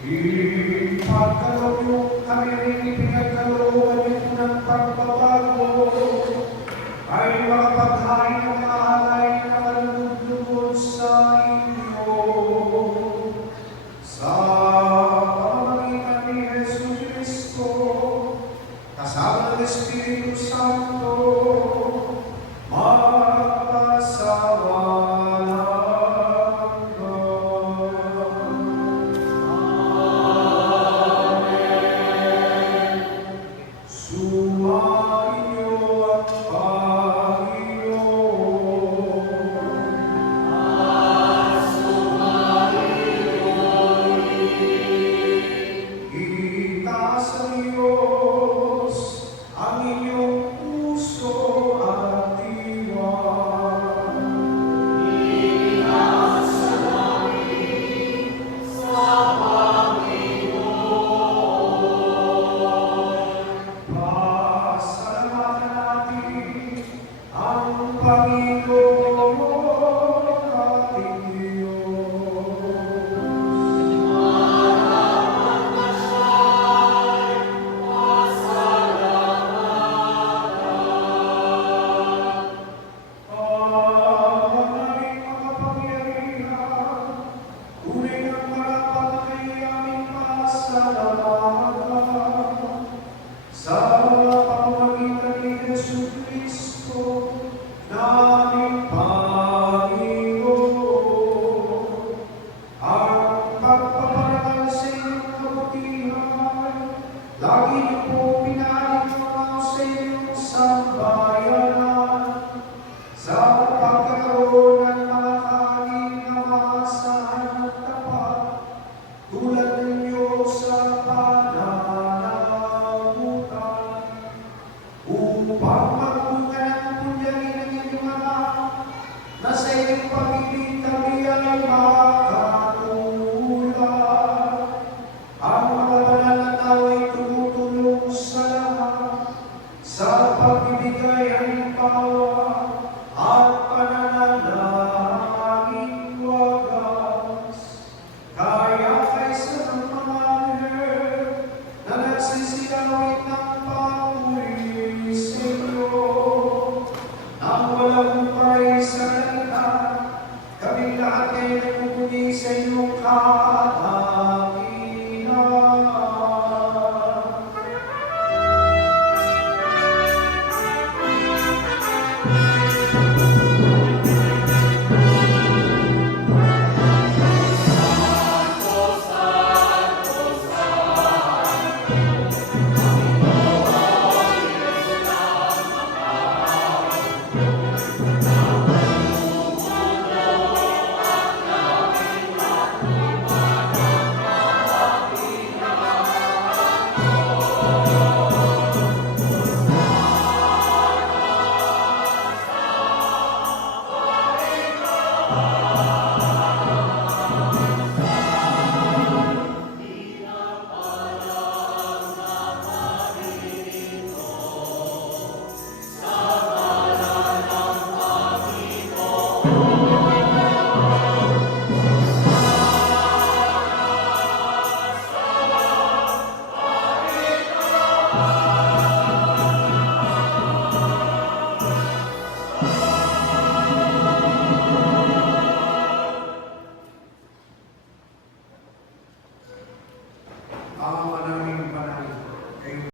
Ipagkaloob kami rin ipinagkalooban niyo ng pagbabago ay makapaghain ng mga alay na malulugod sa inyo. Sa pamamagitan ni Jesus Cristo, kasama ng Espiritu Santo, lagi niyo po pinalinaw sa inyong sambayanan sa pagkakaroon ng mga kanin na maasahan at tapat tulad ninyo sa pananagutan upang magbunga ng punyagi ng inyong anak na sa inyong pag-ibig kami ay makatulad. Ang mga banal na tao ay tumutulong sa lahat sa pagbibigay halimbawa